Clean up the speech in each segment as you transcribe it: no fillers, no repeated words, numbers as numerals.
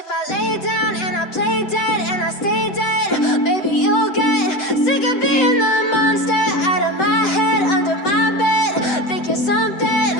if I lay down and I play dead and I stay dead, baby, you'll get sick of being the monster out of my head, under my bed. Think you're something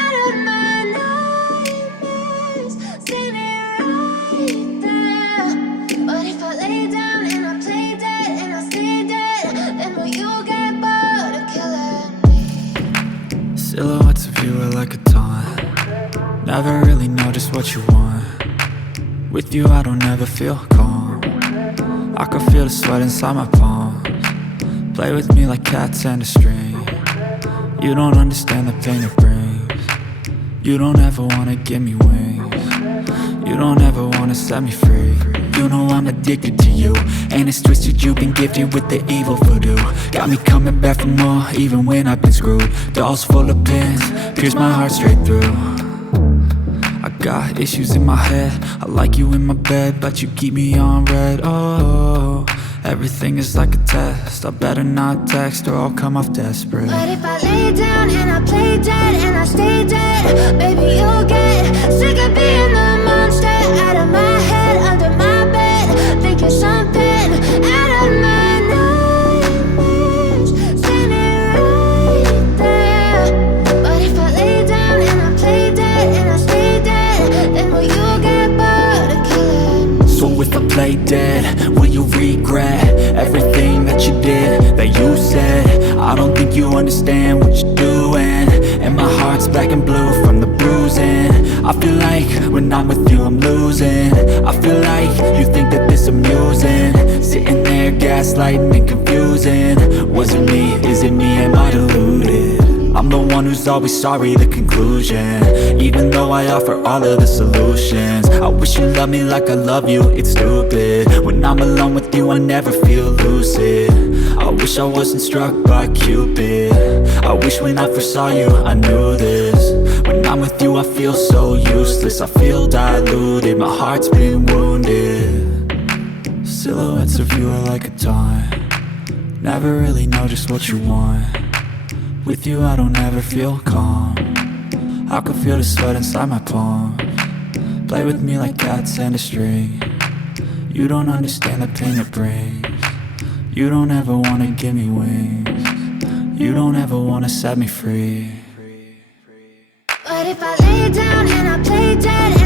out of my nightmares, standing right there. But if I lay down and I play dead and I stay dead, then will you get bored of killing me? Silhouettes of you are like a taunt. Never really know just what you want. With you I don't ever feel calm. I can feel the sweat inside my palms. Play with me like cats and a string. You don't understand the pain it brings. You don't ever wanna give me wings. You don't ever wanna set me free. You know I'm addicted to you, and it's twisted, you've been gifted with the evil voodoo. Got me coming back for more, even when I've been screwed. Dolls full of pins, pierce my heart straight through. I got issues in my head, I like you in my bed, but you keep me on red. Oh, everything is like a test. I better not text or I'll come off desperate. But if I lay down and I play dead and I stay dead, baby, you'll get sick of being the monster out of my head, under my bed. Think you're something out of my nightmares, standing right there. But if I lay down and I play dead and I stay dead, then will you get bored of killing me? So if I play dead, will you regret everything that you did, that you said? I don't think you understand what you're doing, and my heart's black and blue from the bruising. I feel like when I'm with you I'm losing. I feel like you think that this amusing, sitting there gaslighting and confusing. Was it me? Is it me? Am I deluded? I'm the one who's always sorry, the conclusion, even though I offer all of the solutions. I wish you loved me like I love you, it's stupid. When I'm alone with you I never feel lucid. I wish I wasn't struck by Cupid. I wish when I first saw you I knew this. When I'm with you I feel so useless, I feel diluted, my heart's been wounded. Silhouettes of you are like a taunt. Never really know just what you want. With you I don't ever feel calm. I can feel the sweat inside my palms. Play with me like cats and a string. You don't understand the pain it brings. You don't ever wanna give me wings. You don't ever wanna set me free. But if I lay down and I play dead